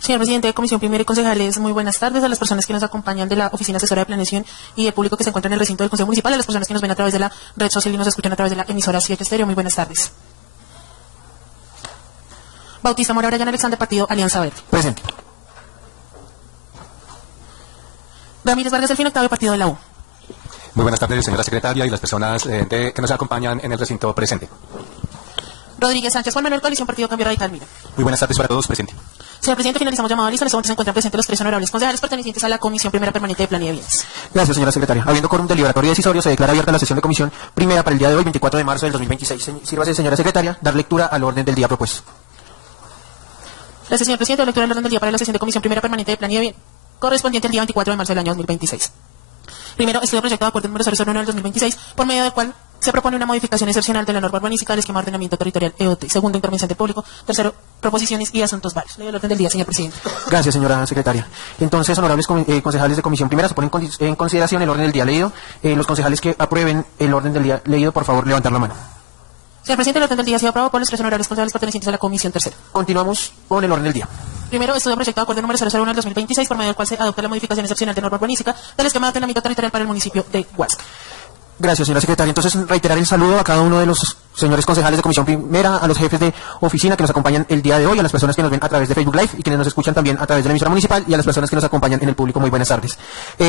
Señor presidente de Comisión Primera y concejales, muy buenas tardes a las personas que nos acompañan de la Oficina Asesora de Planeación y de público que se encuentra en el recinto del Consejo Municipal, a las personas que nos ven a través de la red social y nos escuchan a través de la emisora 7 Estéreo. Muy buenas tardes. Bautista Mora Brian Alexander, partido Alianza Verde. Presente. Ramírez Vargas Delfín, octavo, partido de la U. Muy buenas tardes, señora secretaria y las personas que nos acompañan en el recinto presente. Rodríguez Sánchez Juan Manuel, coalición Partido Cambio Radical. Mira. Muy buenas tardes para todos, presente. Señor presidente, finalizamos llamada lista. En este momento se encuentran presentes los 3 honorables concejales pertenecientes a la Comisión Primera Permanente de Plan y de Bienes. Gracias, señora secretaria. Habiendo quórum deliberatorio y decisorio, se declara abierta la sesión de Comisión Primera para el día de hoy, 24 de marzo del 2026. Sírvase, señora secretaria, dar lectura al orden del día propuesto. Gracias, señor presidente. Lectura del orden del día para la sesión de Comisión Primera Permanente de Plan y de Bienes, correspondiente al día 24 de marzo del año 2026. Primero, estudio proyecto de acuerdo número 001 del 2026, por medio del cual se propone una modificación excepcional de la norma urbanística del esquema de ordenamiento territorial EOT. Segundo, intervención de público. Tercero, proposiciones y asuntos varios. Leo el orden del día, señor presidente. Gracias, señora secretaria. Entonces, honorables concejales de Comisión Primera, se ponen en consideración el orden del día leído. Los concejales que aprueben el orden del día leído, por favor, levantar la mano. Señor presidente, el orden del día ha sido aprobado por los 3 honorables concejales pertenecientes a la Comisión Tercera. Continuamos con el orden del día. Primero, estudio proyecto de acuerdo número 001 del 2026, por medio del cual se adopta la modificación excepcional de norma urbanística del esquema de ordenamiento territorial para el municipio de Huasca. Gracias, señora secretaria. Entonces, reiterar el saludo a cada uno de los señores concejales de Comisión Primera, a los jefes de oficina que nos acompañan el día de hoy, a las personas que nos ven a través de Facebook Live y quienes nos escuchan también a través de la emisora municipal y a las personas que nos acompañan en el público. Muy buenas tardes.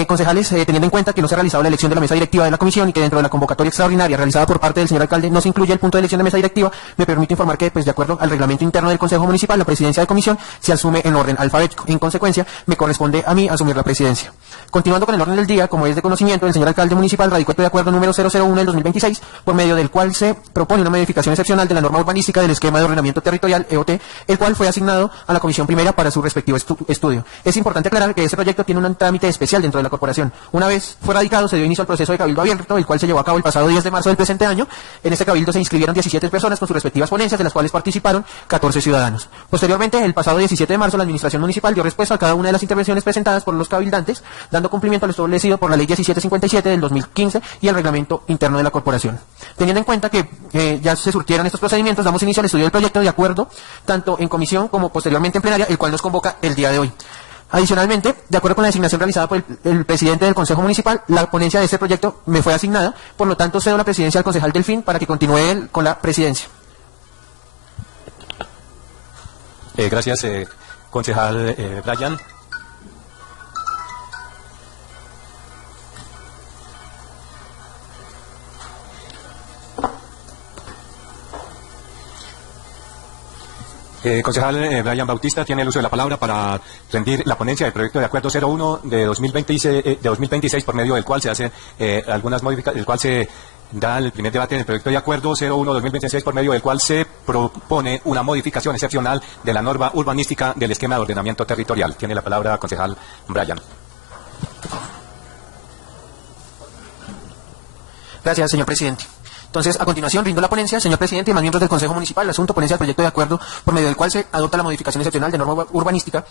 Concejales, teniendo en cuenta que no se ha realizado la elección de la mesa directiva de la comisión y que dentro de la convocatoria extraordinaria realizada por parte del señor alcalde no se incluye el punto de elección de mesa directiva, me permito informar que, pues, de acuerdo al reglamento interno del Consejo Municipal, la presidencia de comisión se asume en orden alfabético. En consecuencia, me corresponde a mí asumir la presidencia. Continuando con el orden del día, como es de conocimiento, el señor alcalde municipal radicó el de acuerdo número 001 del 2026, por medio del cual se propone una modificación excepcional de la norma urbanística del esquema de ordenamiento territorial EOT, el cual fue asignado a la Comisión Primera para su respectivo estudio. Es importante aclarar que este proyecto tiene un trámite especial dentro de la corporación. Una vez fue radicado, se dio inicio al proceso de cabildo abierto, el cual se llevó a cabo el pasado 10 de marzo del presente año. En este cabildo se inscribieron 17 personas con sus respectivas ponencias, de las cuales participaron 14 ciudadanos. Posteriormente, el pasado 17 de marzo, la Administración Municipal dio respuesta a cada una de las intervenciones presentadas por los cabildantes, dando cumplimiento a lo establecido por la Ley 1757 del 2015 y el reglamento interno de la corporación. Teniendo en cuenta que ya se surtieron estos procedimientos, damos inicio al estudio del proyecto de acuerdo, tanto en comisión como posteriormente en plenaria, el cual nos convoca el día de hoy. Adicionalmente, de acuerdo con la designación realizada por el presidente del Consejo Municipal, la ponencia de este proyecto me fue asignada, por lo tanto cedo la presidencia al concejal Delfín para que continúe él con la presidencia. Gracias, concejal Brian. Concejal Brian Bautista tiene el uso de la palabra para rendir la ponencia del proyecto de acuerdo 01 de 2026 por medio del cual se hace algunas modificaciones, el cual se da el primer debate del proyecto de acuerdo 01-2026 por medio del cual se propone una modificación excepcional de la norma urbanística del esquema de ordenamiento territorial. Tiene la palabra concejal Brian. Gracias, señor presidente. Entonces, a continuación, rindo la ponencia, señor presidente y más miembros del Consejo Municipal, el asunto ponencia del proyecto de acuerdo por medio del cual se adopta la modificación excepcional de norma urbanística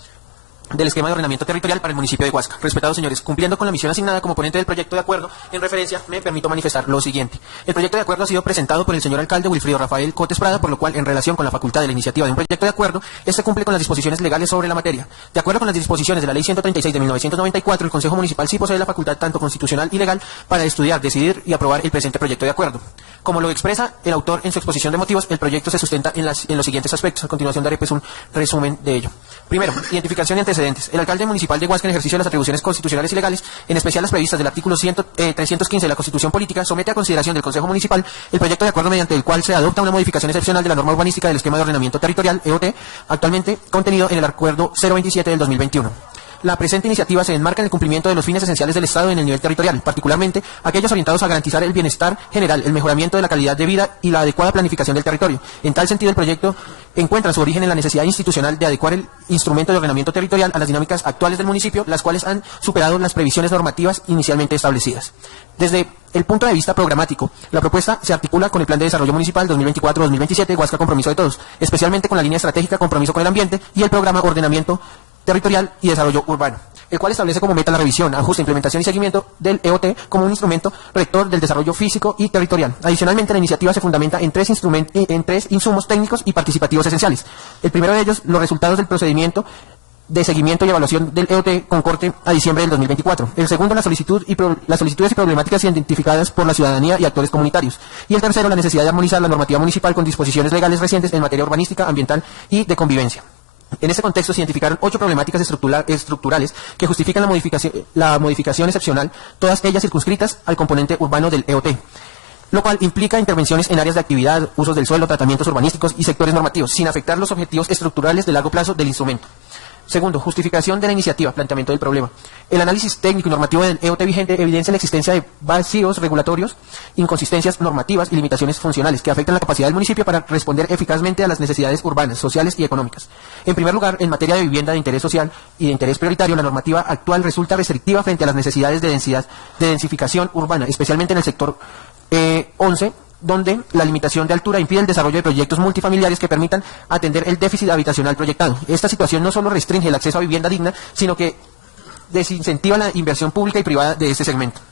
del esquema de ordenamiento territorial para el municipio de Huasca. Respetados señores, cumpliendo con la misión asignada como ponente del proyecto de acuerdo, en referencia, me permito manifestar lo siguiente. El proyecto de acuerdo ha sido presentado por el señor alcalde Wilfrido Rafael Cotes Prada, por lo cual, en relación con la facultad de la iniciativa de un proyecto de acuerdo, este cumple con las disposiciones legales sobre la materia. De acuerdo con las disposiciones de la Ley 136 de 1994, el Consejo Municipal sí posee la facultad tanto constitucional y legal para estudiar, decidir y aprobar el presente proyecto de acuerdo. Como lo expresa el autor en su exposición de motivos, el proyecto se sustenta en los siguientes aspectos. A continuación daré pues un resumen de ello. Primero, identificación y antecedentes. El alcalde municipal de Huasca, en ejercicio de las atribuciones constitucionales y legales, en especial las previstas del artículo 315 de la Constitución Política, somete a consideración del Consejo Municipal el proyecto de acuerdo mediante el cual se adopta una modificación excepcional de la norma urbanística del esquema de ordenamiento territorial EOT, actualmente contenido en el acuerdo 027 del 2021. La presente iniciativa se enmarca en el cumplimiento de los fines esenciales del Estado en el nivel territorial, particularmente aquellos orientados a garantizar el bienestar general, el mejoramiento de la calidad de vida y la adecuada planificación del territorio. En tal sentido, el proyecto encuentra su origen en la necesidad institucional de adecuar el instrumento de ordenamiento territorial a las dinámicas actuales del municipio, las cuales han superado las previsiones normativas inicialmente establecidas. Desde el punto de vista programático, la propuesta se articula con el Plan de Desarrollo Municipal 2024-2027, Huasca Compromiso de Todos, especialmente con la línea estratégica Compromiso con el Ambiente y el programa Ordenamiento Territorial y Desarrollo Urbano, el cual establece como meta la revisión, ajuste, implementación y seguimiento del EOT como un instrumento rector del desarrollo físico y territorial. Adicionalmente, la iniciativa se fundamenta en tres insumos técnicos y participativos esenciales. El primero de ellos, los resultados del procedimiento de seguimiento y evaluación del EOT con corte a diciembre del 2024. El segundo, las solicitudes y problemáticas identificadas por la ciudadanía y actores comunitarios. Y el tercero, la necesidad de armonizar la normativa municipal con disposiciones legales recientes en materia urbanística, ambiental y de convivencia. En este contexto se identificaron 8 problemáticas estructurales que justifican la modificación excepcional, todas ellas circunscritas al componente urbano del EOT, lo cual implica intervenciones en áreas de actividad, usos del suelo, tratamientos urbanísticos y sectores normativos, sin afectar los objetivos estructurales de largo plazo del instrumento. Segundo, justificación de la iniciativa, planteamiento del problema. El análisis técnico y normativo del EOT vigente evidencia la existencia de vacíos regulatorios, inconsistencias normativas y limitaciones funcionales que afectan la capacidad del municipio para responder eficazmente a las necesidades urbanas, sociales y económicas. En primer lugar, en materia de vivienda de interés social y de interés prioritario, la normativa actual resulta restrictiva frente a las necesidades de densificación urbana, especialmente en el sector 11, donde la limitación de altura impide el desarrollo de proyectos multifamiliares que permitan atender el déficit habitacional proyectado. Esta situación no solo restringe el acceso a vivienda digna, sino que desincentiva la inversión pública y privada de este segmento.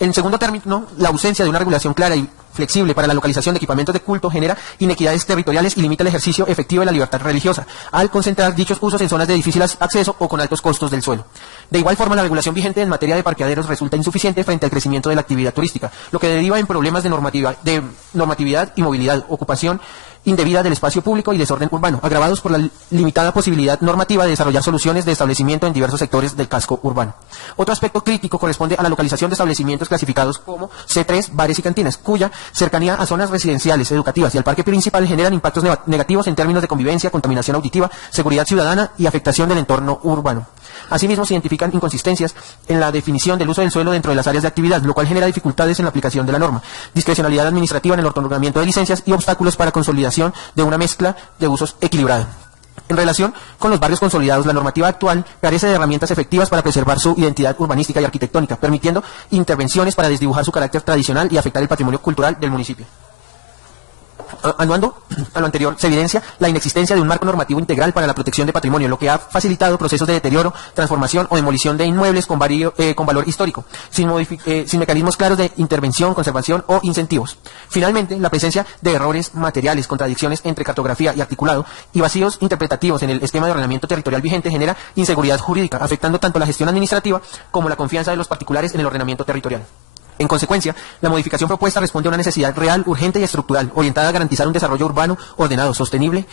En segundo término, la ausencia de una regulación clara y flexible para la localización de equipamientos de culto genera inequidades territoriales y limita el ejercicio efectivo de la libertad religiosa, al concentrar dichos usos en zonas de difícil acceso o con altos costos del suelo. De igual forma, la regulación vigente en materia de parqueaderos resulta insuficiente frente al crecimiento de la actividad turística, lo que deriva en problemas de normatividad y movilidad, ocupación indebida del espacio público y desorden urbano, agravados por la limitada posibilidad normativa de desarrollar soluciones de establecimiento en diversos sectores del casco urbano. Otro aspecto crítico corresponde a la localización de establecimientos clasificados como C3, bares y cantinas, cuya cercanía a zonas residenciales, educativas y al parque principal generan impactos negativos en términos de convivencia, contaminación auditiva, seguridad ciudadana y afectación del entorno urbano. Asimismo, se identifican inconsistencias en la definición del uso del suelo dentro de las áreas de actividad, lo cual genera dificultades en la aplicación de la norma, discrecionalidad administrativa en el otorgamiento de licencias y obstáculos para consolidación de una mezcla de usos equilibrada. En relación con los barrios consolidados, la normativa actual carece de herramientas efectivas para preservar su identidad urbanística y arquitectónica, permitiendo intervenciones para desdibujar su carácter tradicional y afectar el patrimonio cultural del municipio. Anuando a lo anterior, se evidencia la inexistencia de un marco normativo integral para la protección de patrimonio, lo que ha facilitado procesos de deterioro, transformación o demolición de inmuebles con valor histórico, sin mecanismos claros de intervención, conservación o incentivos. Finalmente, la presencia de errores materiales, contradicciones entre cartografía y articulado y vacíos interpretativos en el esquema de ordenamiento territorial vigente genera inseguridad jurídica, afectando tanto la gestión administrativa como la confianza de los particulares en el ordenamiento territorial. En consecuencia, la modificación propuesta responde a una necesidad real, urgente y estructural, orientada a garantizar un desarrollo urbano ordenado, sostenible,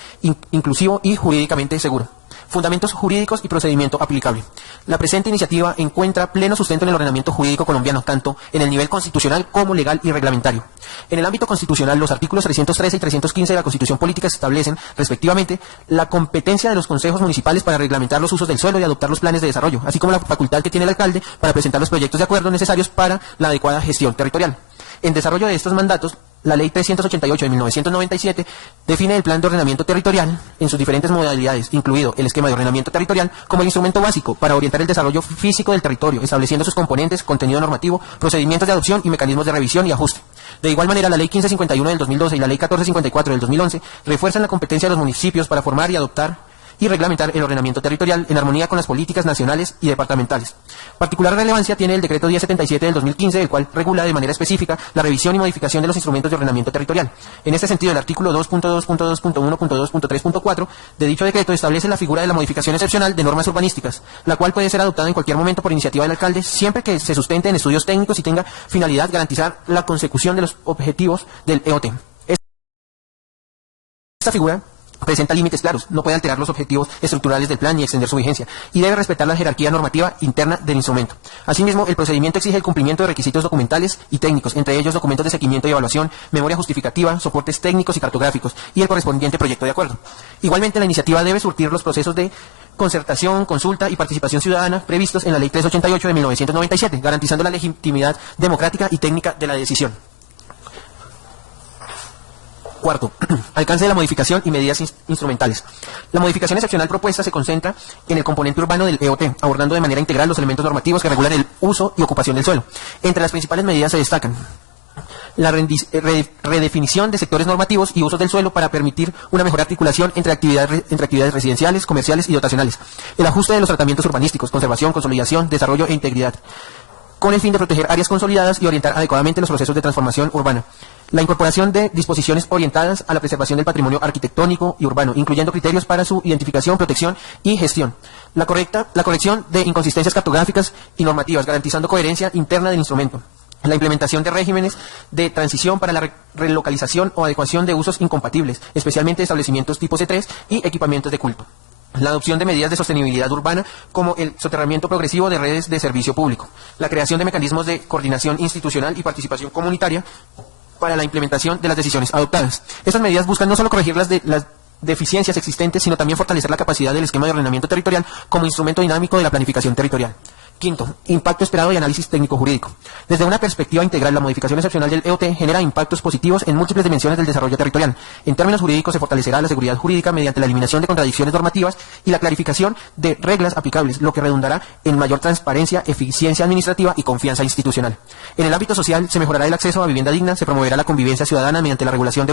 inclusivo y jurídicamente seguro. Fundamentos jurídicos y procedimiento aplicable. La presente iniciativa encuentra pleno sustento en el ordenamiento jurídico colombiano, tanto en el nivel constitucional como legal y reglamentario. En el ámbito constitucional, los artículos 313 y 315 de la Constitución Política establecen, respectivamente, la competencia de los consejos municipales para reglamentar los usos del suelo y adoptar los planes de desarrollo, así como la facultad que tiene el alcalde para presentar los proyectos de acuerdo necesarios para la adecuada gestión territorial. En desarrollo de estos mandatos, la Ley 388 de 1997 define el Plan de Ordenamiento Territorial en sus diferentes modalidades, incluido el esquema de ordenamiento territorial, como el instrumento básico para orientar el desarrollo físico del territorio, estableciendo sus componentes, contenido normativo, procedimientos de adopción y mecanismos de revisión y ajuste. De igual manera, la Ley 1551 del 2012 y la Ley 1454 del 2011 refuerzan la competencia de los municipios para formar y adoptar y reglamentar el ordenamiento territorial en armonía con las políticas nacionales y departamentales. Particular relevancia tiene el Decreto 1077 del 2015, el cual regula de manera específica la revisión y modificación de los instrumentos de ordenamiento territorial. En este sentido, el artículo 2.2.2.1.2.3.4 de dicho decreto establece la figura de la modificación excepcional de normas urbanísticas, la cual puede ser adoptada en cualquier momento por iniciativa del alcalde, siempre que se sustente en estudios técnicos y tenga finalidad garantizar la consecución de los objetivos del EOT. Esta figura presenta límites claros, no puede alterar los objetivos estructurales del plan ni extender su vigencia, y debe respetar la jerarquía normativa interna del instrumento. Asimismo, el procedimiento exige el cumplimiento de requisitos documentales y técnicos, entre ellos documentos de seguimiento y evaluación, memoria justificativa, soportes técnicos y cartográficos, y el correspondiente proyecto de acuerdo. Igualmente, la iniciativa debe surtir los procesos de concertación, consulta y participación ciudadana previstos en la Ley 388 de 1997, garantizando la legitimidad democrática y técnica de la decisión. Cuarto, alcance de la modificación y medidas instrumentales. La modificación excepcional propuesta se concentra en el componente urbano del EOT, abordando de manera integral los elementos normativos que regulan el uso y ocupación del suelo. Entre las principales medidas se destacan la redefinición de sectores normativos y usos del suelo para permitir una mejor articulación entre actividades residenciales, comerciales y dotacionales, el ajuste de los tratamientos urbanísticos, conservación, consolidación, desarrollo e integridad, con el fin de proteger áreas consolidadas y orientar adecuadamente los procesos de transformación urbana. La incorporación de disposiciones orientadas a la preservación del patrimonio arquitectónico y urbano, incluyendo criterios para su identificación, protección y gestión. La corrección de inconsistencias cartográficas y normativas, garantizando coherencia interna del instrumento. La implementación de regímenes de transición para la relocalización o adecuación de usos incompatibles, especialmente establecimientos tipo C3 y equipamientos de culto. La adopción de medidas de sostenibilidad urbana como el soterramiento progresivo de redes de servicio público. La creación de mecanismos de coordinación institucional y participación comunitaria para la implementación de las decisiones adoptadas. Estas medidas buscan no solo corregir las deficiencias existentes, sino también fortalecer la capacidad del esquema de ordenamiento territorial como instrumento dinámico de la planificación territorial. Quinto, impacto esperado y análisis técnico-jurídico. Desde una perspectiva integral, la modificación excepcional del EOT genera impactos positivos en múltiples dimensiones del desarrollo territorial. En términos jurídicos, se fortalecerá la seguridad jurídica mediante la eliminación de contradicciones normativas y la clarificación de reglas aplicables, lo que redundará en mayor transparencia, eficiencia administrativa y confianza institucional. En el ámbito social, se mejorará el acceso a vivienda digna, se promoverá la convivencia ciudadana mediante la regulación de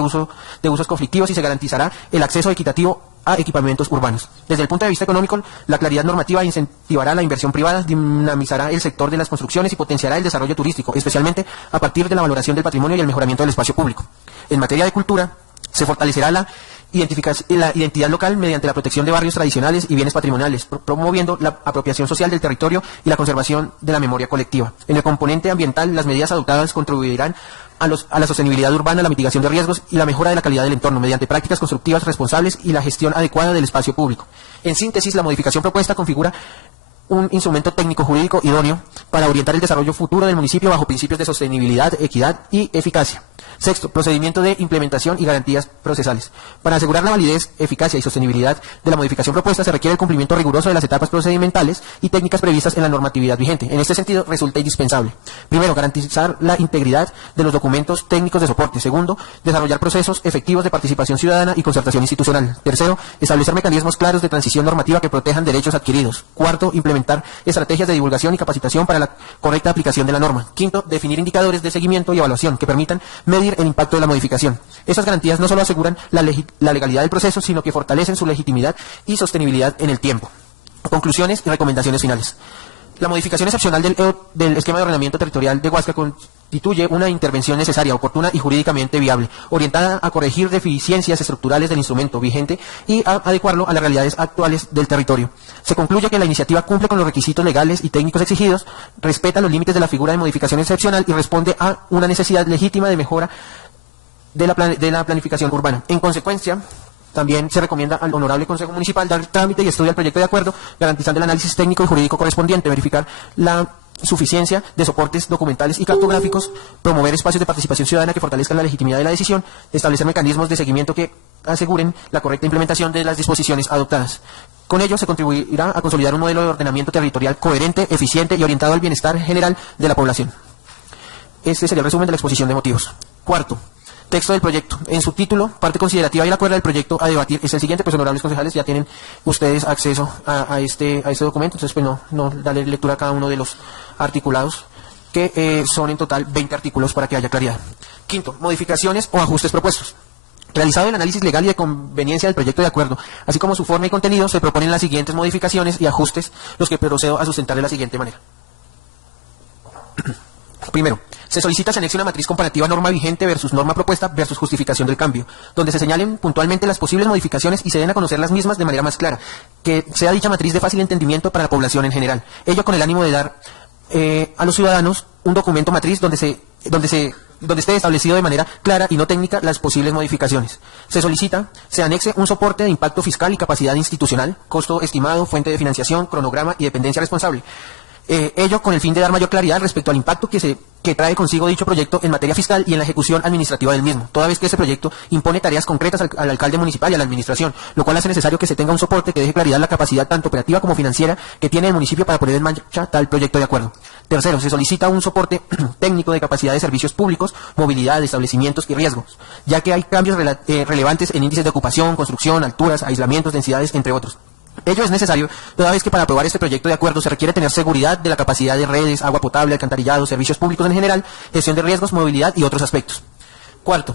usos conflictivos y se garantizará el acceso equitativo a equipamientos urbanos. Desde el punto de vista económico, la claridad normativa incentivará la inversión privada, dinamizará el sector de las construcciones y potenciará el desarrollo turístico, especialmente a partir de la valoración del patrimonio y el mejoramiento del espacio público. En materia de cultura, se fortalecerá la identidad local mediante la protección de barrios tradicionales y bienes patrimoniales, promoviendo la apropiación social del territorio y la conservación de la memoria colectiva. En el componente ambiental, las medidas adoptadas contribuirán a la sostenibilidad urbana, la mitigación de riesgos y la mejora de la calidad del entorno mediante prácticas constructivas responsables y la gestión adecuada del espacio público. En síntesis, la modificación propuesta configura un instrumento técnico-jurídico idóneo para orientar el desarrollo futuro del municipio bajo principios de sostenibilidad, equidad y eficacia. Sexto, procedimiento de implementación y garantías procesales. Para asegurar la validez, eficacia y sostenibilidad de la modificación propuesta se requiere el cumplimiento riguroso de las etapas procedimentales y técnicas previstas en la normatividad vigente. En este sentido, resulta indispensable. Primero, garantizar la integridad de los documentos técnicos de soporte. Segundo, desarrollar procesos efectivos de participación ciudadana y concertación institucional. Tercero, establecer mecanismos claros de transición normativa que protejan derechos adquiridos. Cuarto, implementar estrategias de divulgación y capacitación para la correcta aplicación de la norma. Quinto, definir indicadores de seguimiento y evaluación que permitan medir el impacto de la modificación. Estas garantías no solo aseguran la legalidad del proceso, sino que fortalecen su legitimidad y sostenibilidad en el tiempo. Conclusiones y recomendaciones finales. La modificación excepcional del esquema de ordenamiento territorial de Huasca constituye una intervención necesaria, oportuna y jurídicamente viable, orientada a corregir deficiencias estructurales del instrumento vigente y a adecuarlo a las realidades actuales del territorio. Se concluye que la iniciativa cumple con los requisitos legales y técnicos exigidos, respeta los límites de la figura de modificación excepcional y responde a una necesidad legítima de mejora de la planificación urbana. En consecuencia, también se recomienda al Honorable Consejo Municipal dar trámite y estudio al proyecto de acuerdo, garantizando el análisis técnico y jurídico correspondiente, verificar la suficiencia de soportes documentales y cartográficos, promover espacios de participación ciudadana que fortalezcan la legitimidad de la decisión, establecer mecanismos de seguimiento que aseguren la correcta implementación de las disposiciones adoptadas. Con ello se contribuirá a consolidar un modelo de ordenamiento territorial coherente, eficiente y orientado al bienestar general de la población. Este sería el resumen de la exposición de motivos. Cuarto, texto del proyecto. En su título, parte considerativa y el acuerdo del proyecto a debatir es el siguiente. Pues, honorables concejales, ya tienen ustedes acceso a este documento, entonces pues no darle lectura a cada uno de los articulados, que son en total 20 artículos para que haya claridad. Quinto, modificaciones o ajustes propuestos. Realizado el análisis legal y de conveniencia del proyecto de acuerdo, así como su forma y contenido, se proponen las siguientes modificaciones y ajustes, los que procedo a sustentar de la siguiente manera. Primero, se solicita se anexe una matriz comparativa norma vigente versus norma propuesta versus justificación del cambio, donde se señalen puntualmente las posibles modificaciones y se den a conocer las mismas de manera más clara, que sea dicha matriz de fácil entendimiento para la población en general. Ello con el ánimo de dar a los ciudadanos un documento matriz donde esté establecido de manera clara y no técnica las posibles modificaciones. Se solicita se anexe un soporte de impacto fiscal y capacidad institucional, costo estimado, fuente de financiación, cronograma y dependencia responsable. Ello con el fin de dar mayor claridad respecto al impacto que trae consigo dicho proyecto en materia fiscal y en la ejecución administrativa del mismo, toda vez que ese proyecto impone tareas concretas al alcalde municipal y a la administración, lo cual hace necesario que se tenga un soporte que deje claridad la capacidad tanto operativa como financiera que tiene el municipio para poner en marcha tal proyecto de acuerdo. Tercero, se solicita un soporte técnico de capacidad de servicios públicos, movilidad de establecimientos y riesgos, ya que hay cambios relevantes en índices de ocupación, construcción, alturas, aislamientos, densidades, entre otros. Ello es necesario, toda vez que para aprobar este proyecto de acuerdo se requiere tener seguridad de la capacidad de redes, agua potable, alcantarillado, servicios públicos en general, gestión de riesgos, movilidad y otros aspectos. Cuarto,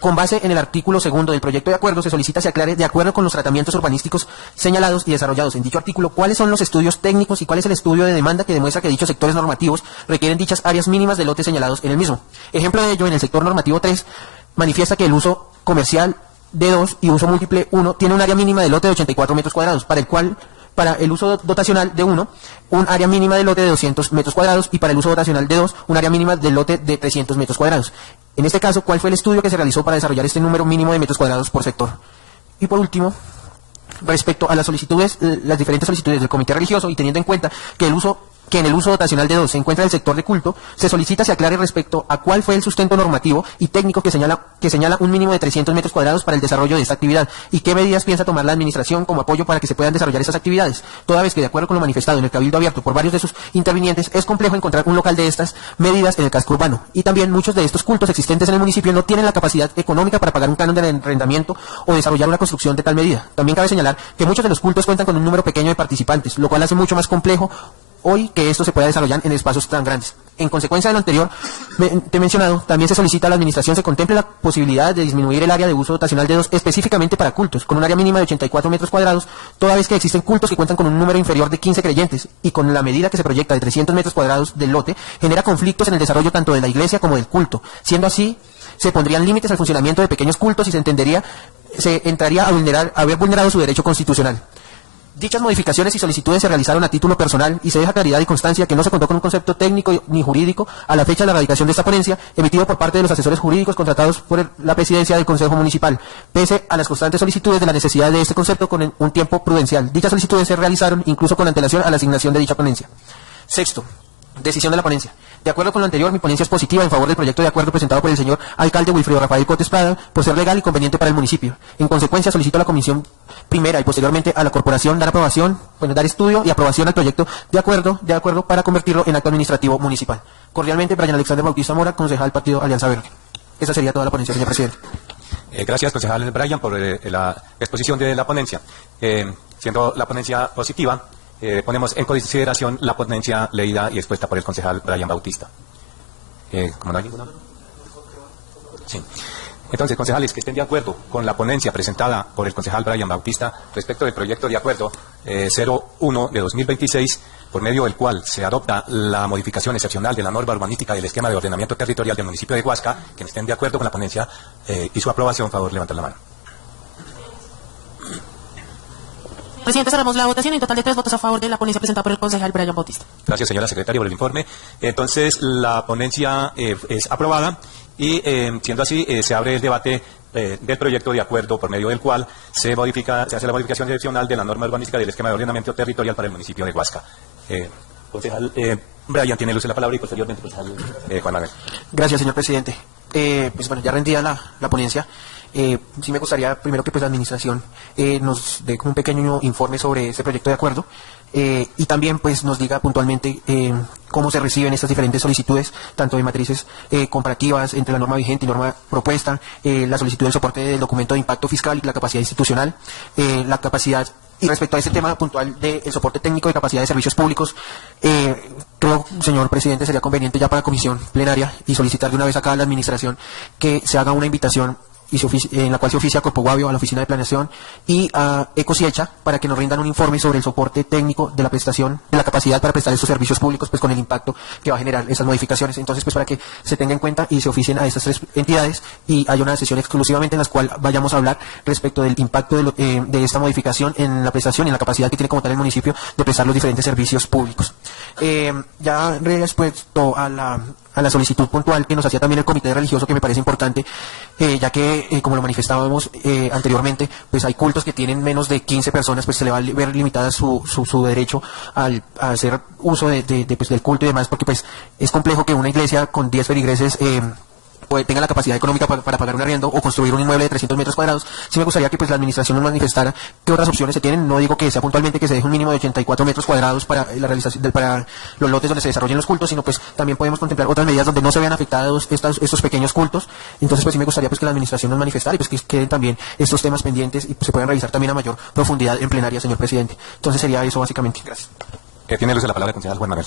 Con base en el artículo 2 del proyecto de acuerdo, se solicita se aclare, de acuerdo con los tratamientos urbanísticos señalados y desarrollados en dicho artículo, cuáles son los estudios técnicos y cuál es el estudio de demanda que demuestra que dichos sectores normativos requieren dichas áreas mínimas de lote señalados en el mismo. Ejemplo de ello, en el sector normativo 3, manifiesta que el uso comercial D2 y uso múltiple 1 tiene un área mínima de lote de 84 metros cuadrados, para el uso dotacional de 1, un área mínima de lote de 200 metros cuadrados y para el uso dotacional de 2, un área mínima de lote de 300 metros cuadrados. En este caso, ¿cuál fue el estudio que se realizó para desarrollar este número mínimo de metros cuadrados por sector? Y por último, respecto a las solicitudes, las diferentes solicitudes del comité religioso y teniendo en cuenta que en el uso dotacional de 2 se encuentra el sector de culto, se solicita se aclare respecto a cuál fue el sustento normativo y técnico que señala un mínimo de 300 metros cuadrados para el desarrollo de esta actividad y qué medidas piensa tomar la administración como apoyo para que se puedan desarrollar esas actividades, toda vez que de acuerdo con lo manifestado en el cabildo abierto por varios de sus intervinientes es complejo encontrar un local de estas medidas en el casco urbano y también muchos de estos cultos existentes en el municipio no tienen la capacidad económica para pagar un canon de arrendamiento o desarrollar una construcción de tal medida. También cabe señalar que muchos de los cultos cuentan con un número pequeño de participantes, lo cual hace mucho más complejo hoy que esto se pueda desarrollar en espacios tan grandes. En consecuencia de lo anterior mencionado, también se solicita a la administración se contemple la posibilidad de disminuir el área de uso dotacional de 2 específicamente para cultos, con un área mínima de 84 metros cuadrados, toda vez que existen cultos que cuentan con un número inferior de 15 creyentes, y con la medida que se proyecta de 300 metros cuadrados del lote, genera conflictos en el desarrollo tanto de la iglesia como del culto. Siendo así, se pondrían límites al funcionamiento de pequeños cultos y se entraría a haber vulnerado su derecho constitucional. Dichas modificaciones y solicitudes se realizaron a título personal y se deja claridad y constancia que no se contó con un concepto técnico ni jurídico a la fecha de la radicación de esta ponencia emitido por parte de los asesores jurídicos contratados por la presidencia del Consejo Municipal, pese a las constantes solicitudes de la necesidad de este concepto con un tiempo prudencial. Dichas solicitudes se realizaron incluso con antelación a la asignación de dicha ponencia. Sexto, decisión de la ponencia. De acuerdo con lo anterior, mi ponencia es positiva en favor del proyecto de acuerdo presentado por el señor alcalde Wilfrido Rafael Cotes Prada por ser legal y conveniente para el municipio. En consecuencia, solicito a la comisión primera y posteriormente a la corporación dar estudio y aprobación al proyecto de acuerdo para convertirlo en acto administrativo municipal. Cordialmente, Brian Alexander Bautista Mora, concejal Partido Alianza Verde. Esa sería toda la ponencia, señor presidente. Gracias, concejal Brian, por la exposición de la ponencia. Siendo la ponencia positiva, ponemos en consideración la ponencia leída y expuesta por el concejal Brian Bautista. ¿Cómo no hay ninguna? Sí. Entonces, concejales que estén de acuerdo con la ponencia presentada por el concejal Brian Bautista respecto del proyecto de acuerdo 01 de 2026, por medio del cual se adopta la modificación excepcional de la norma urbanística del esquema de ordenamiento territorial del municipio de Huasca, que estén de acuerdo con la ponencia y su aprobación, favor, levantar la mano. Presidente, cerramos la votación. En total de 3 votos a favor de la ponencia presentada por el concejal Brian Bautista. Gracias, señora secretaria, por el informe. Entonces, la ponencia es aprobada y, siendo así, se abre el debate del proyecto de acuerdo por medio del cual se hace la modificación excepcional de la norma urbanística del esquema de ordenamiento territorial para el municipio de Huasca. Concejal Brian tiene el uso de la palabra y posteriormente concejal Juan Manuel. Gracias, señor presidente. Ya rendida la ponencia. Sí me gustaría primero que la administración nos dé un pequeño informe sobre ese proyecto de acuerdo y también nos diga puntualmente cómo se reciben estas diferentes solicitudes, tanto de matrices comparativas entre la norma vigente y norma propuesta, la solicitud del soporte del documento de impacto fiscal y la capacidad institucional, la capacidad. Y respecto a este tema puntual del soporte técnico y capacidad de servicios públicos, creo, señor presidente, sería conveniente ya para comisión plenaria y solicitar de una vez acá a la administración que se haga una invitación en la cual se oficia a Corpo Guavio, a la Oficina de Planeación y a Ecosiecha para que nos rindan un informe sobre el soporte técnico de la prestación, de la capacidad para prestar estos servicios públicos, con el impacto que va a generar esas modificaciones. Entonces, para que se tenga en cuenta y se oficien a estas 3 entidades y haya una sesión exclusivamente en la cual vayamos a hablar respecto del impacto de esta modificación en la prestación y en la capacidad que tiene como tal el municipio de prestar los diferentes servicios públicos. Ya respecto a la solicitud puntual que nos hacía también el comité religioso, que me parece importante, ya que, como lo manifestábamos anteriormente, hay cultos que tienen menos de 15 personas, se le va a ver limitada su derecho a hacer uso del culto y demás, porque es complejo que una iglesia con 10 feligreses tenga la capacidad económica para pagar un arriendo o construir un inmueble de 300 metros cuadrados. Sí me gustaría que la administración nos manifestara qué otras opciones se tienen. No digo que sea puntualmente que se deje un mínimo de 84 metros cuadrados para la realización para los lotes donde se desarrollen los cultos, sino también podemos contemplar otras medidas donde no se vean afectados estos pequeños cultos. Entonces sí me gustaría que la administración nos manifestara y que queden también estos temas pendientes y se puedan revisar también a mayor profundidad en plenaria, señor presidente. Entonces sería eso básicamente. Gracias. Tiene luz de la palabra el concejal Juan Manuel.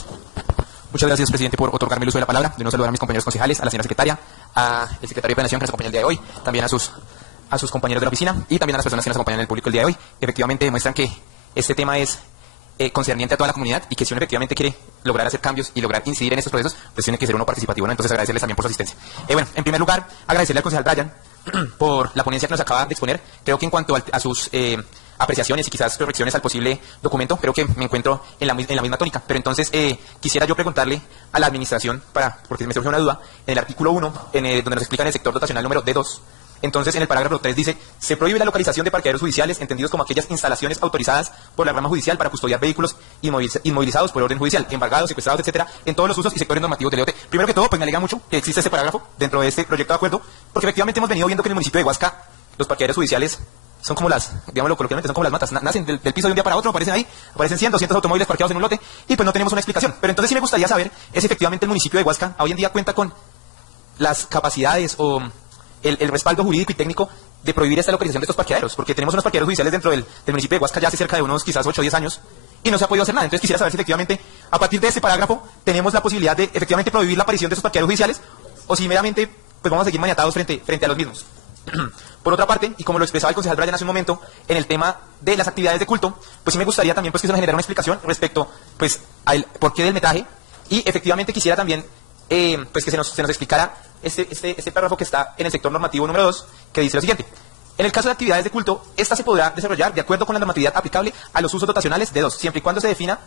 Muchas gracias, presidente, por otorgarme el uso de la palabra. De nuevo saludar a mis compañeros concejales, a la señora secretaria, al secretario de Planeación que nos acompaña el día de hoy, también a sus compañeros de la oficina y también a las personas que nos acompañan en el público el día de hoy. Efectivamente demuestran que este tema es concerniente a toda la comunidad y que si uno efectivamente quiere lograr hacer cambios y lograr incidir en estos procesos, pues tiene que ser uno participativo, ¿no? Entonces agradecerles también por su asistencia. Bueno, en primer lugar, agradecerle al concejal Brian por la ponencia que nos acaba de exponer. Creo que en cuanto a sus apreciaciones y quizás correcciones al posible documento, creo que me encuentro en la misma tónica. Pero entonces quisiera yo preguntarle a la administración, porque me surge una duda, en el artículo 1, donde nos explican el sector dotacional número D2, entonces en el parágrafo 3 dice, se prohíbe la localización de parqueaderos judiciales entendidos como aquellas instalaciones autorizadas por la rama judicial para custodiar vehículos inmovilizados por orden judicial, embargados, secuestrados, etcétera, en todos los usos y sectores normativos del EOT. Primero que todo, pues me alegra mucho que exista este parágrafo dentro de este proyecto de acuerdo, porque efectivamente hemos venido viendo que en el municipio de Huasca los parqueaderos judiciales son como digámoslo coloquialmente, son como las matas, nacen del piso de un día para otro, aparecen 100, 200 automóviles parqueados en un lote y pues no tenemos una explicación. Pero entonces sí me gustaría saber, es efectivamente el municipio de Huasca hoy en día cuenta con las capacidades o el respaldo jurídico y técnico de prohibir esta localización de estos parqueaderos, porque tenemos unos parqueaderos judiciales dentro del municipio de Huasca ya hace cerca de unos quizás 8 o 10 años y no se ha podido hacer nada. Entonces quisiera saber si efectivamente a partir de este parágrafo tenemos la posibilidad de efectivamente prohibir la aparición de estos parqueaderos judiciales o si meramente pues vamos a seguir maniatados frente a los mismos. Por otra parte, y como lo expresaba el concejal Brian hace un momento, en el tema de las actividades de culto, pues sí me gustaría también pues que se nos generara una explicación respecto pues al porqué del metraje y efectivamente quisiera también pues que se nos explicara este párrafo que está en el sector normativo número 2, que dice lo siguiente. En el caso de actividades de culto, esta se podrá desarrollar de acuerdo con la normatividad aplicable a los usos dotacionales de 2, siempre y cuando se defina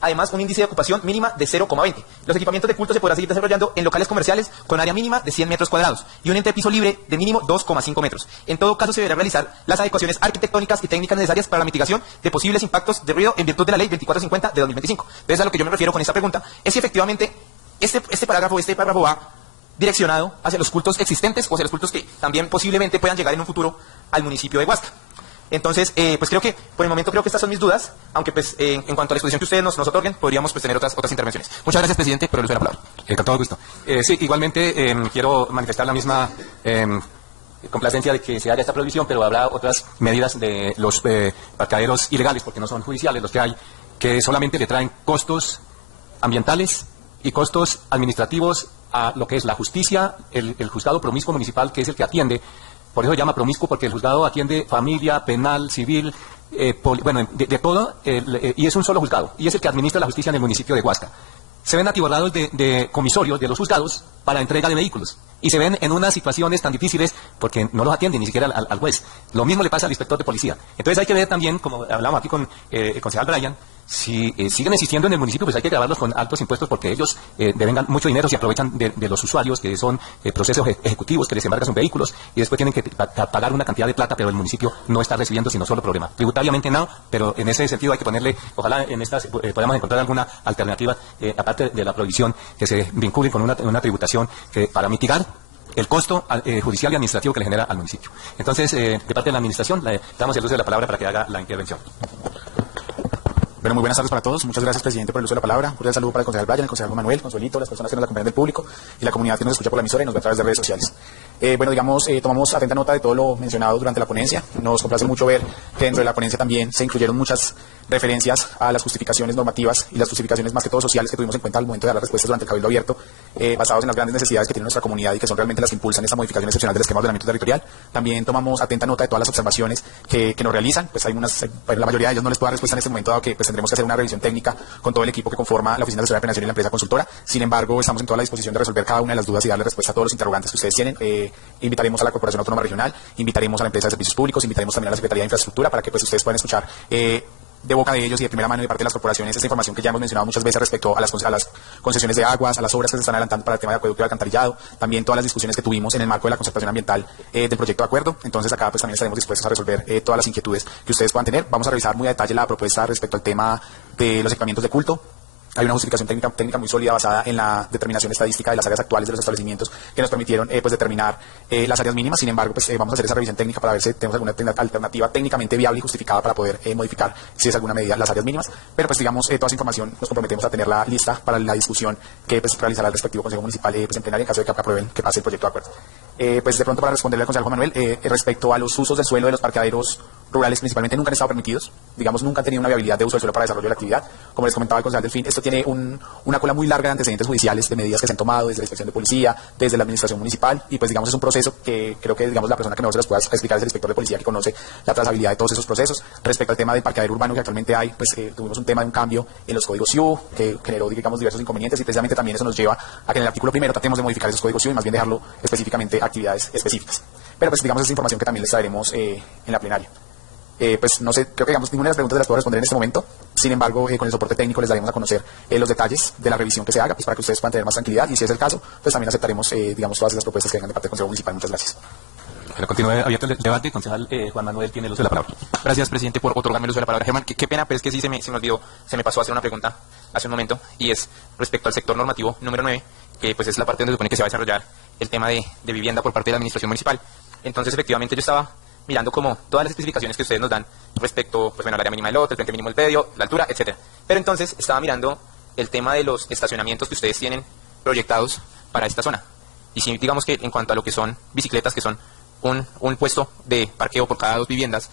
además un índice de ocupación mínima de 0,20. Los equipamientos de culto se podrán seguir desarrollando en locales comerciales con área mínima de 100 metros cuadrados y un entrepiso libre de mínimo 2,5 metros. En todo caso, se deberán realizar las adecuaciones arquitectónicas y técnicas necesarias para la mitigación de posibles impactos de ruido en virtud de la Ley 2450 de 2025. Entonces, a lo que yo me refiero con esta pregunta es si efectivamente este párrafo va direccionado hacia los cultos existentes o hacia los cultos que también posiblemente puedan llegar en un futuro al municipio de Huasca. Entonces, pues creo que, por el momento creo que estas son mis dudas, aunque pues en cuanto a la exposición que ustedes nos otorguen, podríamos pues tener otras intervenciones. Muchas gracias, presidente, por el uso de la palabra. Con todo gusto. Sí, igualmente quiero manifestar la misma complacencia de que se haga esta prohibición, pero habrá otras medidas de los parqueaderos ilegales, porque no son judiciales los que hay, que solamente le traen costos ambientales y costos administrativos a lo que es la justicia, el juzgado promiscuo municipal, que es el que atiende. Por eso se llama promiscuo, porque el juzgado atiende familia, penal, civil, de todo, y es un solo juzgado, y es el que administra la justicia en el municipio de Huasca. Se ven atiborrados de comisorios de los juzgados para entrega de vehículos, y se ven en unas situaciones tan difíciles porque no los atienden ni siquiera al juez. Lo mismo le pasa al inspector de policía. Entonces hay que ver también, como hablamos aquí con el concejal Brian, si siguen existiendo en el municipio, pues hay que grabarlos con altos impuestos porque ellos devengan mucho dinero si aprovechan de los usuarios, que son procesos ejecutivos que les embargan sus vehículos y después tienen que pagar una cantidad de plata, pero el municipio no está recibiendo sino solo problema. Tributariamente no, pero en ese sentido hay que ponerle, ojalá en estas podamos encontrar alguna alternativa, aparte de la prohibición, que se vincule con una tributación que para mitigar el costo judicial y administrativo que le genera al municipio. Entonces, de parte de la administración, le damos el uso de la palabra para que haga la intervención. Bueno, muy buenas tardes para todos. Muchas gracias, presidente, por el uso de la palabra. Un cordial saludo para el concejal Brian, el concejal Juan Manuel, Consuelito, las personas que nos acompañan del público y la comunidad que nos escucha por la emisora y nos ve a través de redes sociales. Tomamos atenta nota de todo lo mencionado durante la ponencia. Nos complace mucho ver que dentro de la ponencia también se incluyeron muchas referencias a las justificaciones normativas y las justificaciones más que todo sociales que tuvimos en cuenta al momento de dar las respuestas durante el Cabildo Abierto, basados en las grandes necesidades que tiene nuestra comunidad y que son realmente las que impulsan esta modificación excepcional del esquema de ordenamiento territorial. También tomamos atenta nota de todas las observaciones que nos realizan. Pues hay unas, la mayoría de ellos no les puedo dar respuesta en este momento, dado que pues tendremos que hacer una revisión técnica con todo el equipo que conforma la Oficina de Asesoría de Planeación y la empresa consultora. Sin embargo, estamos en toda la disposición de resolver cada una de las dudas y darle respuesta a todos los interrogantes que ustedes tienen. Invitaremos a la Corporación Autónoma Regional, invitaremos a la empresa de servicios públicos, invitaremos también a la Secretaría de Infraestructura para que pues ustedes puedan escuchar de boca de ellos y de primera mano de parte de las corporaciones esta información que ya hemos mencionado muchas veces respecto a las concesiones de aguas, a las obras que se están adelantando para el tema de acueducto y alcantarillado, también todas las discusiones que tuvimos en el marco de la concertación ambiental del proyecto de acuerdo. Entonces acá pues también estaremos dispuestos a resolver todas las inquietudes que ustedes puedan tener. Vamos a revisar muy a detalle la propuesta respecto al tema de los equipamientos de culto. Hay una justificación técnica muy sólida basada en la determinación estadística de las áreas actuales de los establecimientos que nos permitieron pues determinar las áreas mínimas. Sin embargo, pues vamos a hacer esa revisión técnica para ver si tenemos alguna alternativa técnicamente viable y justificada para poder modificar, si es alguna medida, las áreas mínimas. Pero pues digamos, toda esa información nos comprometemos a tenerla lista para la discusión que pues realizará el respectivo Consejo Municipal pues en plenaria en caso de que aprueben que pase el proyecto de acuerdo. Pues de pronto para responderle al concejal Juan Manuel, respecto a los usos del suelo de los parqueaderos rurales principalmente nunca han estado permitidos, digamos, nunca han tenido una viabilidad de uso del suelo para desarrollo de la actividad. Como les comentaba el concejal Delfín, esto tiene una cola muy larga de antecedentes judiciales, de medidas que se han tomado desde la inspección de policía, desde la administración municipal, y pues digamos es un proceso que creo que digamos la persona que mejor se los pueda explicar es el inspector de policía, que conoce la trazabilidad de todos esos procesos. Respecto al tema del parqueadero urbano que actualmente hay, pues tuvimos un tema de un cambio en los códigos SIU que generó, digamos, diversos inconvenientes, y precisamente también eso nos lleva a que en el artículo primero tratemos de modificar esos códigos SIU y más bien dejarlo específicamente actividades específicas. Pero pues digamos es información que también les traeremos en la plenaria. Pues no sé, creo que digamos ninguna de las preguntas las puedo responder en este momento. Sin embargo, con el soporte técnico les daremos a conocer los detalles de la revisión que se haga, pues para que ustedes puedan tener más tranquilidad, y si es el caso, pues también aceptaremos, digamos, todas las propuestas que vengan de parte del Consejo Municipal. Muchas gracias. Bueno, continúe abierto el debate. Concejal Juan Manuel tiene el uso de la palabra. Gracias, presidente, por otorgarme el uso de la palabra. Germán, qué pena, pero es que sí se me olvidó, se me pasó a hacer una pregunta hace un momento, y es respecto al sector normativo número 9, que pues es la parte donde se supone que se va a desarrollar el tema de vivienda por parte de la administración municipal. Entonces, efectivamente, yo estaba mirando como todas las especificaciones que ustedes nos dan respecto, pues bueno, al área mínima del lote, el frente mínimo del predio, la altura, etcétera. Pero entonces estaba mirando el tema de los estacionamientos que ustedes tienen proyectados para esta zona. Y si digamos que en cuanto a lo que son bicicletas, que son un puesto de parqueo por cada 2 viviendas,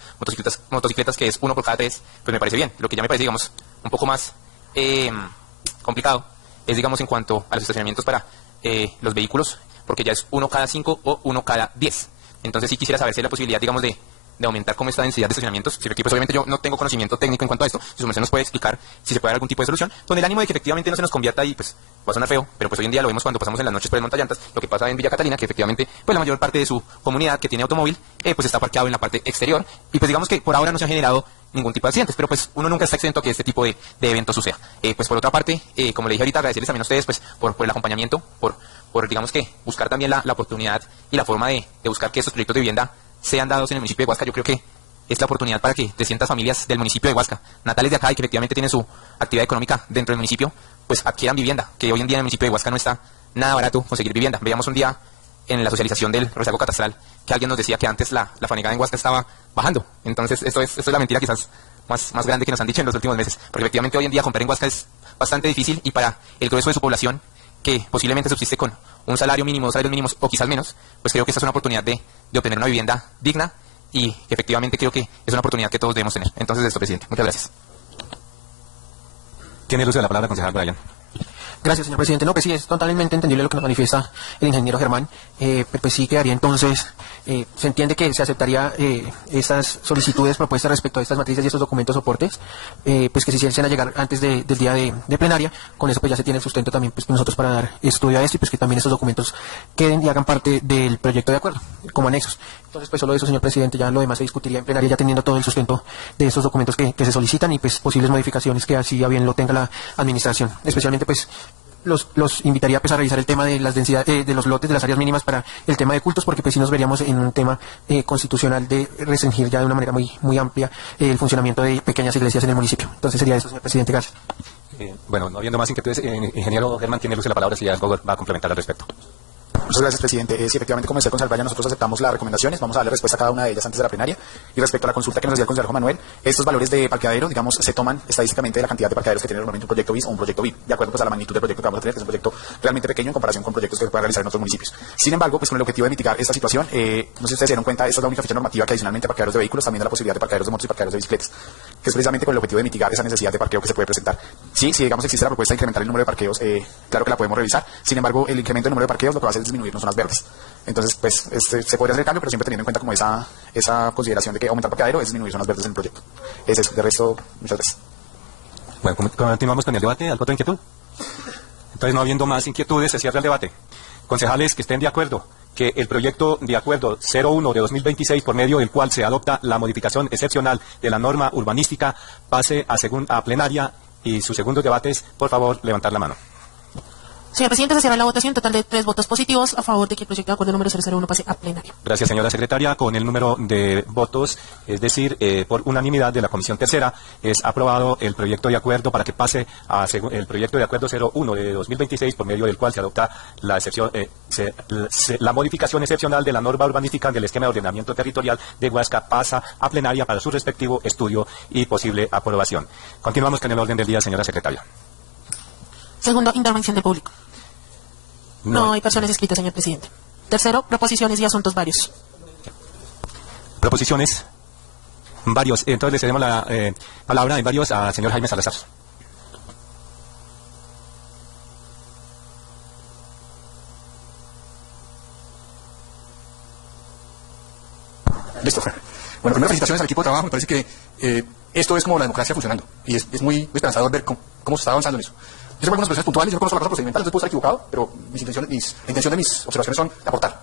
motocicletas que es 1 por cada 3, pues me parece bien. Lo que ya me parece, digamos, un poco más complicado es, digamos, en cuanto a los estacionamientos para los vehículos, porque ya es 1 cada 5 o 1 cada 10. Entonces sí quisiera saber si hay la posibilidad, digamos, de aumentar como esta densidad de estacionamientos. Si pues obviamente yo no tengo conocimiento técnico en cuanto a esto, si su merced nos puede explicar si se puede dar algún tipo de solución, con el ánimo de que efectivamente no se nos convierta ahí, pues va a sonar feo, pero pues hoy en día lo vemos cuando pasamos en las noches por el montallantas, lo que pasa en Villa Catalina, que efectivamente pues la mayor parte de su comunidad que tiene automóvil, pues está parqueado en la parte exterior, y pues digamos que por ahora no se ha generado ningún tipo de accidentes, pero pues uno nunca está exento a que este tipo de eventos suceda. Pues por otra parte, como le dije ahorita, agradecerles también a ustedes pues por el acompañamiento, por digamos que buscar también la oportunidad y la forma de buscar que estos proyectos de vivienda sean dados en el municipio de Huasca. Yo creo que es la oportunidad para que 300 familias del municipio de Huasca, natales de acá y que efectivamente tienen su actividad económica dentro del municipio, pues adquieran vivienda, que hoy en día en el municipio de Huasca no está nada barato conseguir vivienda. Veíamos un día en la socialización del rezago catastral que alguien nos decía que antes la fanegada en Huasca estaba bajando. Entonces esto es la mentira quizás más grande que nos han dicho en los últimos meses, porque efectivamente hoy en día comprar en Huasca es bastante difícil, y para el grueso de su población, que posiblemente subsiste con un salario mínimo, 2 salarios mínimos o quizás menos, pues creo que esta es una oportunidad de obtener una vivienda digna, y efectivamente creo que es una oportunidad que todos debemos tener. Entonces, esto, presidente. Muchas gracias. Tiene el uso de la palabra, concejal Brian. Gracias, señor presidente. No, pues sí, es totalmente entendible lo que nos manifiesta el ingeniero Germán. Pues sí quedaría entonces, se entiende que se aceptaría estas solicitudes propuestas respecto a estas matrices y estos documentos soportes, pues que si se hacen a llegar antes del día de plenaria. Con eso pues ya se tiene el sustento también pues nosotros para dar estudio a esto, y pues que también estos documentos queden y hagan parte del proyecto de acuerdo, como anexos. Entonces pues solo eso, señor presidente, ya lo demás se discutiría en plenaria ya teniendo todo el sustento de estos documentos que se solicitan, y pues posibles modificaciones que así a bien lo tenga la administración. Especialmente pues los invitaría pues a revisar el tema de las densidades de los lotes de las áreas mínimas para el tema de cultos, porque pues sí nos veríamos en un tema constitucional de restringir ya de una manera muy amplia el funcionamiento de pequeñas iglesias en el municipio. Entonces sería eso, señor presidente. Gracias. Bueno, no habiendo más inquietudes, ingeniero Germán tiene el uso de la palabra si algo va a complementar al respecto. Muchas gracias, presidente. Sí, efectivamente, como decía el concejal Bryan, nosotros aceptamos las recomendaciones, vamos a darle respuesta a cada una de ellas antes de la plenaria. Y respecto a la consulta que nos hacía el concejal Juan Manuel, estos valores de parqueadero, digamos, se toman estadísticamente de la cantidad de parqueaderos que tiene normalmente un proyecto BIS o un proyecto VIP, de acuerdo pues a la magnitud del proyecto que vamos a tener, que es un proyecto realmente pequeño en comparación con proyectos que se pueden realizar en otros municipios. Sin embargo, pues con el objetivo de mitigar esta situación, no sé si ustedes se dieron cuenta, esta es la única ficha normativa que adicionalmente a parqueaderos de vehículos también da la posibilidad de parqueaderos de motos y parqueaderos de bicicletas, que es precisamente con el objetivo de mitigar esa necesidad de parqueo que se puede presentar. Sí, si digamos existe la propuesta de incrementar el número de parqueos, claro que la podemos revisar. Sin embargo, el incremento del número de parqueos lo que va a hacer es disminuir las zonas verdes. Entonces, pues se podría hacer el cambio, pero siempre teniendo en cuenta como esa consideración de que aumentar parqueadero es disminuir zonas verdes en el proyecto. Es eso. De resto, muchas gracias. Bueno, continuamos con el debate. ¿Alguna otra inquietud? Entonces, no habiendo más inquietudes, se cierra el debate. Concejales que estén de acuerdo que el proyecto de acuerdo 01 de 2026, por medio del cual se adopta la modificación excepcional de la norma urbanística, pase a plenaria, y sus segundos debates, por favor, levantar la mano. Señor presidente, se cierra la votación. Total de 3 votos positivos a favor de que el proyecto de acuerdo número 001 pase a plenaria. Gracias, señora secretaria. Con el número de votos, es decir, por unanimidad de la Comisión Tercera, es aprobado el proyecto de acuerdo para que pase a el proyecto de acuerdo 01 de 2026, por medio del cual se adopta la excepción, la modificación excepcional de la norma urbanística del esquema de ordenamiento territorial de Huasca, pasa a plenaria para su respectivo estudio y posible aprobación. Continuamos con el orden del día, señora secretaria. Segundo, intervención del público. No hay personas inscritas, señor presidente. Tercero, proposiciones y asuntos varios. Proposiciones. Varios. Entonces le cedemos la palabra en varios al señor Jaime Salazar. Listo. Bueno, primero felicitaciones al equipo de trabajo. Me parece que esto es como la democracia funcionando. Y es muy esperanzador ver cómo se está avanzando en eso. Yo tengo algunas versiones puntuales, yo no conozco la cosa procedimental, entonces puedo estar equivocado, pero la intención de mis observaciones son aportar.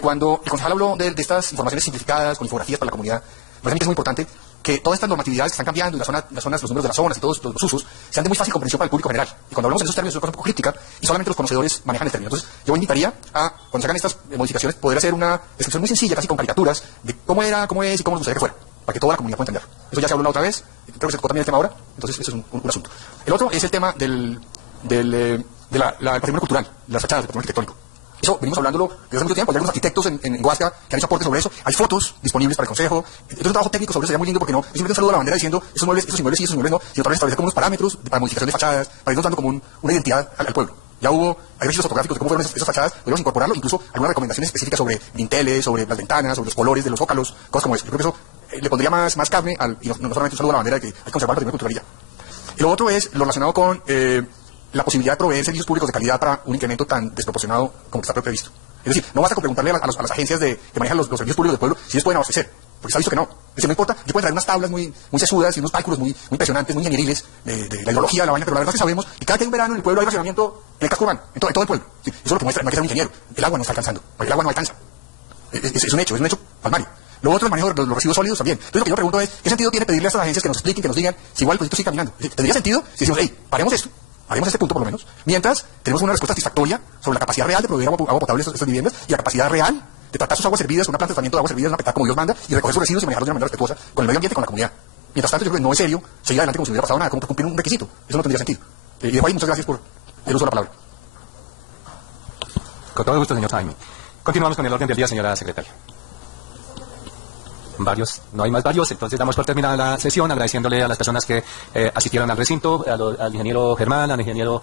Cuando el concejal habló de estas informaciones simplificadas, con infografías para la comunidad, me parece que es muy importante que todas estas normatividades que están cambiando, y las zonas, los números de las zonas y todos los usos, sean de muy fácil comprensión para el público general. Y cuando hablamos en esos términos es una cosa un poco crítica, y solamente los conocedores manejan el término. Entonces, yo invitaría a, cuando se hagan estas modificaciones, poder hacer una descripción muy sencilla, casi con caricaturas, de cómo era, cómo es y cómo nos gustaría que fuera, para que toda la comunidad pueda entender. Eso ya se habló la otra vez, creo que se tocó también el tema ahora, entonces ese es un asunto. El otro es el tema del patrimonio cultural, de las fachadas, del patrimonio arquitectónico. Eso venimos hablándolo desde hace mucho tiempo. Hay algunos arquitectos en Huasca que han hecho aportes sobre eso. Hay fotos disponibles para el consejo. Entonces, un trabajo técnico sobre eso sería muy lindo porque no simplemente un saludo a la bandera diciendo esos inmuebles sí, esos inmuebles no, sino también establecer como unos parámetros para modificación de fachadas, para irnos dando como una identidad al pueblo. Ya hay registros fotográficos de cómo fueron esas fachadas, podríamos incorporarlo, incluso algunas recomendaciones específicas sobre dinteles, sobre las ventanas, sobre los colores de los zócalos, cosas como eso. Yo creo que eso le pondría más carne y no solamente un saludo a la bandera de que hay que conservar el patrimonio cultural y ya. Y lo otro es lo relacionado con la posibilidad de proveer servicios públicos de calidad para un incremento tan desproporcionado como está previsto. Es decir, no basta con preguntarle a las agencias que manejan los servicios públicos del pueblo si ellos pueden abastecer, porque se ha visto que no. Es decir, no importa, yo puedo traer unas tablas muy sesudas y unos cálculos muy impresionantes, muy ingenieriles de la ideología de la vaina, pero la verdad es que sabemos que cada que hay un verano en el pueblo hay racionamiento en el casco urbano, en todo el pueblo. Sí, eso es lo que muestra, no hay que ser un ingeniero. El agua no está alcanzando, porque el agua no alcanza. Es un hecho palmario. Lo otro es el manejo de los residuos sólidos también. Entonces lo que yo pregunto es, ¿qué sentido tiene pedirle a estas agencias que nos expliquen, que nos digan si igual el proyecto sigue caminando? Es decir, ¿tendría sentido si decimos, hey, paremos esto? Haremos este punto por lo menos, mientras tenemos una respuesta satisfactoria sobre la capacidad real de proveer agua potable a estas viviendas y la capacidad real de tratar sus aguas servidas con una planta de tratamiento de aguas servidas, una petada como Dios manda, y recoger sus residuos y manejarlos de una manera respetuosa con el medio ambiente y con la comunidad. Mientras tanto, yo creo que no es serio seguir adelante como si no hubiera pasado nada, como cumplir un requisito. Eso no tendría sentido. Y de ahí, muchas gracias por el uso de la palabra. Con todo gusto, señor Jaime. Continuamos con el orden del día, señora secretaria. Varios, no hay más varios, entonces damos por terminada la sesión, agradeciéndole a las personas que asistieron al recinto, al ingeniero Germán, al ingeniero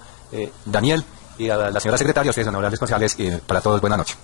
Daniel y a la señora secretaria, a ustedes, honorables concejales, y para todos buena noche.